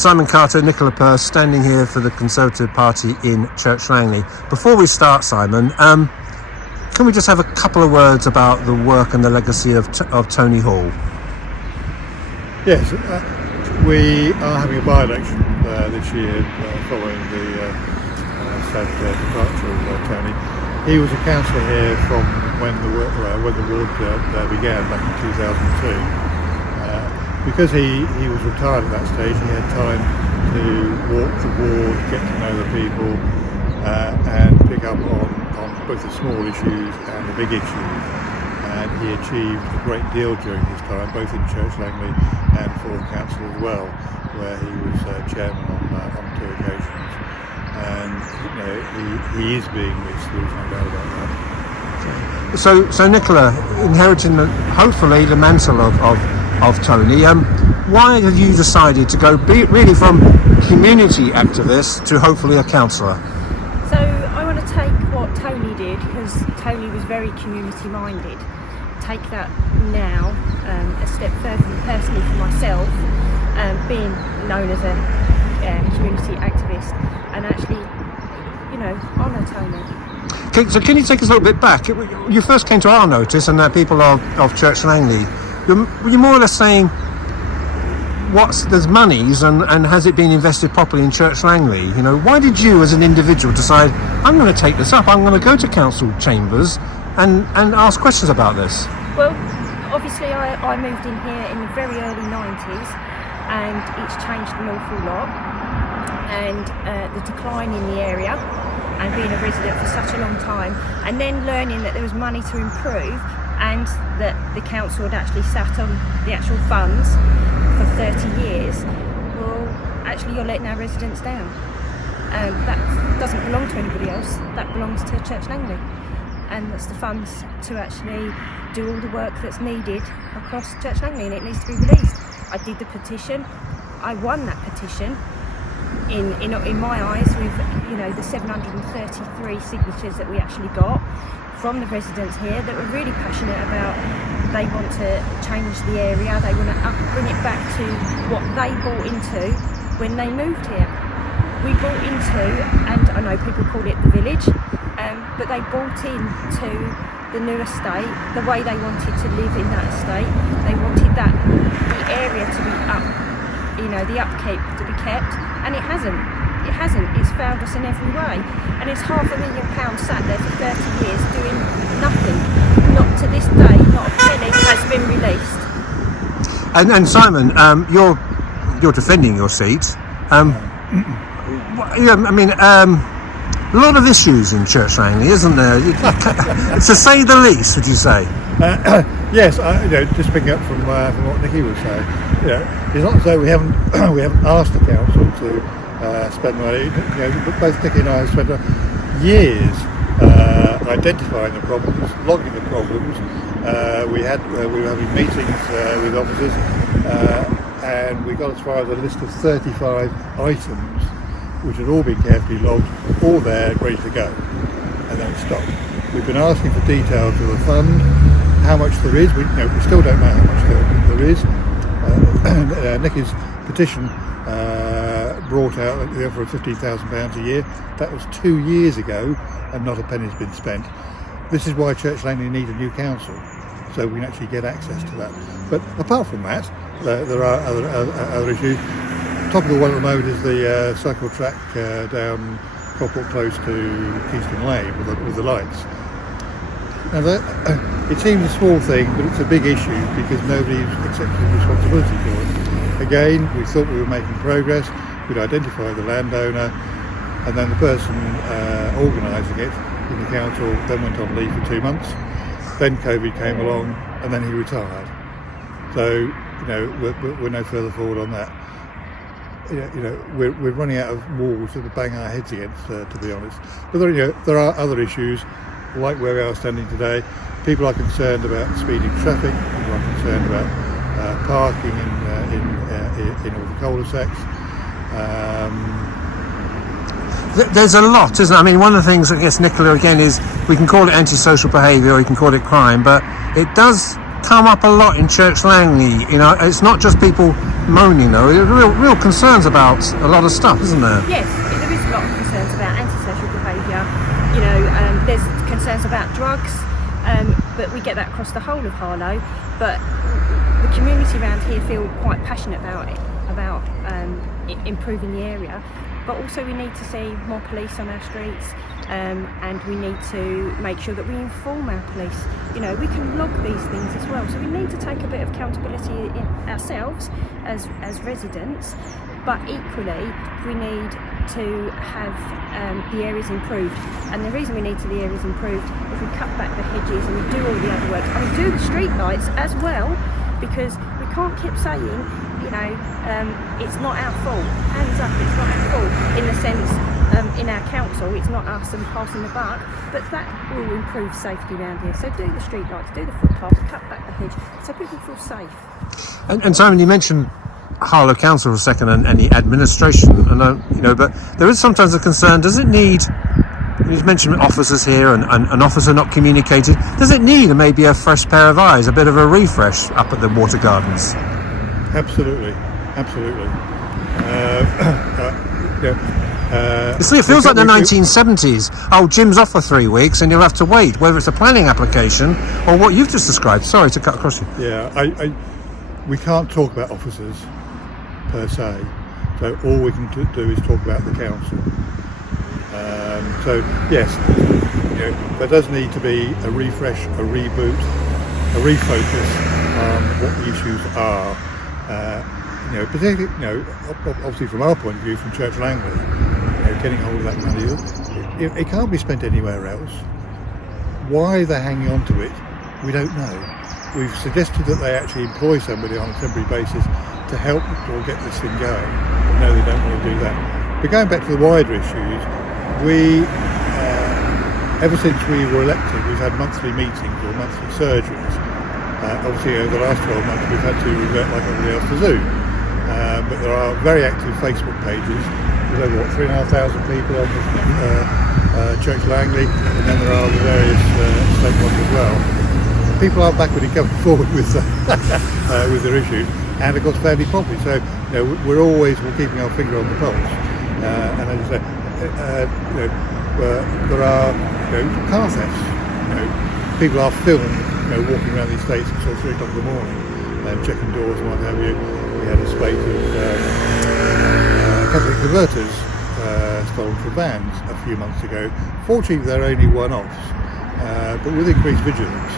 Simon Carter and Nicola Purse standing here for the Conservative Party in Church Langley. Before we start, Simon, can we just have a couple of words about the work and the legacy of Tony Hall? Yes, we are having a by-election this year following the sad departure of Tony. He was a councillor here from when the ward began back in 2002. Because he was retired at that stage, he had time to walk the ward, get to know the people, and pick up on both the small issues and the big issues. And he achieved a great deal during his time, both in Church Langley and for the council as well, where he was chairman on 2 occasions. And he is being missed. There's no doubt about that. So Nicola, inheriting hopefully the mantle of Tony, why have you decided to go really from community activist to hopefully a councillor? So I want to take what Tony did, because Tony was very community minded, take that now a step further personally for myself, being known as a community activist, and actually, honour Tony. So can you take us a little bit back? You first came to our notice, and that people of Church Langley, you're more or less saying there's monies and has it been invested properly in Church Langley? Why did you as an individual decide, I'm going to take this up, I'm going to go to council chambers and ask questions about this? Well, obviously I moved in here in the very early 90s, and it's changed an awful lot, and the decline in the area, and being a resident for such a long time, and then learning that there was money to improve, and that the council had actually sat on the actual funds for 30 years, well, actually you're letting our residents down. That doesn't belong to anybody else, that belongs to Church Langley. And that's the funds to actually do all the work that's needed across Church Langley, and it needs to be released. I did the petition, I won that petition, in my eyes, with the 733 signatures that we actually got from the residents here that were really passionate about, they want to change the area, they want to bring it back to what they bought into when they moved here. We bought into, and I know people call it the village, but they bought into the new estate the way they wanted to live in that estate. They wanted the area to be up, the upkeep to be kept, and it hasn't. It's failed us in every way, and it's £500,000 sat there for 30 years doing nothing. Not to this day, not a penny has been released. And Simon, you're defending your seat. A lot of issues in Church Langley, isn't there? To say the least, would you say? Yes, just picking up from what Nicky was saying. It's not as though we haven't asked the council to spend money. But both Nicky and I have spent years identifying the problems, logging the problems. We were having meetings with officers, and we got as far as a list of 35 items which had all been carefully logged, all there, ready to go, and then it stopped. We've been asking for details of the fund, how much there is. We still don't know how much there is. Nicky's petition brought out the offer of £15,000 a year. That was 2 years ago, and not a penny's been spent. This is why Church Langley need a new council, so we can actually get access to that. But apart from that, there are other issues. Top of the one at the moment is the cycle track down Copport close to Kingston Lane with the lights. Now it seems a small thing, but it's a big issue because nobody's accepted responsibility for it. Again, we thought we were making progress. We'd identified the landowner, and then the person organising it in the council then went on leave for 2 months. Then COVID came along, and then he retired. So we're no further forward on that. We're running out of walls to bang our heads against, to be honest. But there are other issues, like where we are standing today. People are concerned about speeding traffic. People are concerned about parking in all the cul-de-sacs. There's a lot, isn't it? I mean, one of the things, I guess, Nicola, again, is we can call it antisocial behaviour or you can call it crime, but it does come up a lot in Church Langley. You know, it's not just people moaning though. There are real concerns about a lot of stuff, isn't there? Yes, there is a lot of concerns about antisocial behaviour. You know, there's concerns about drugs, but we get that across the whole of Harlow. But the community around here feel quite passionate about it, about improving the area. But also we need to see more police on our streets, and we need to make sure that we inform our police. You know, we can log these things as well, so we need to take a bit of accountability in ourselves as residents, but equally we need to have the areas improved. And the reason we need the areas improved, if we cut back the hedges and we do all the other work, and we do the street lights as well, because we can't keep saying, you know, it's not our fault, hands up, it's not our fault, in the sense, in our council, it's not us and passing the buck, but that will improve safety around here. So do the street lights, do the footpaths, cut back the hedge, so people feel safe. And Simon, you mentioned Harlow Council for a second and the administration, and you know, but there is sometimes a concern. Does it need? You mentioned officers here and an officer not communicated. Does it need maybe a fresh pair of eyes, a bit of a refresh up at the Water Gardens? Absolutely. You see, it feels like the 1970s. Oh, Jim's off for 3 weeks, and you'll have to wait, whether it's a planning application or what you've just described. Sorry to cut across you. Yeah, we can't talk about officers per se, so all we can do is talk about the council. So yes, you know, there does need to be a refresh, a reboot, a refocus on what the issues are. You know, particularly, you know, obviously from our point of view, from Church Langley, you know, getting hold of that money, it can't be spent anywhere else. Why they're hanging on to it, we don't know. We've suggested that they actually employ somebody on a temporary basis to help or get this thing going. But no, they don't want to do that. But going back to the wider issues, we, ever since we were elected, we've had monthly meetings or monthly surgeries. Obviously, over the last 12 months, we've had to revert like everybody else to Zoom. But there are very active Facebook pages. There's over 3,500 people on the Church Langley, and then there are the various state ones as well. People are backward in coming forward with their issues, and of course fairly properly. So you know, we're keeping our finger on the pulse. And as I say, you know, there are car thefts. You know, people are filmed, you know, walking around these estates until 3 o'clock in the morning, checking doors and what have you. We had a spate of Catholic converters stolen from vans a few months ago. Fortunately, they're only one-offs, but with increased vigilance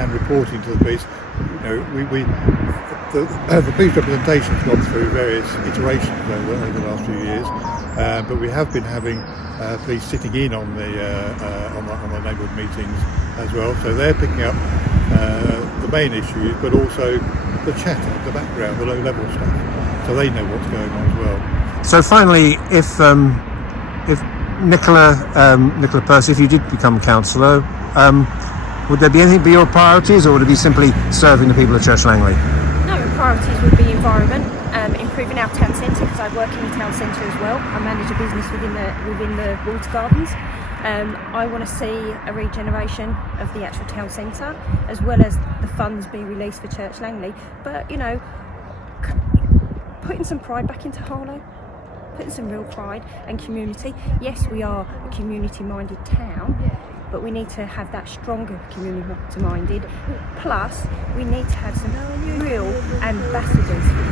and reporting to the police, you know, the police representation's gone through various iterations over the last few years, but we have been having police sitting in on the neighbourhood meetings as well, so they're picking up the main issues, but also the chatter, the background, the low-level stuff, so they know what's going on as well. So finally, if Nicola Purse, if you did become councillor, would there be anything be your priorities, or would it be simply serving the people of Church Langley? No, priorities would be environment, improving our town centre, because I work in the town centre as well. I manage a business within the Water Gardens. I want to see a regeneration of the actual town centre, as well as the funds being released for Church Langley. But you know, putting some pride back into Harlow, putting some real pride and community. Yes, we are a community-minded town, but we need to have that stronger community-minded. Plus, we need to have some real ambassadors for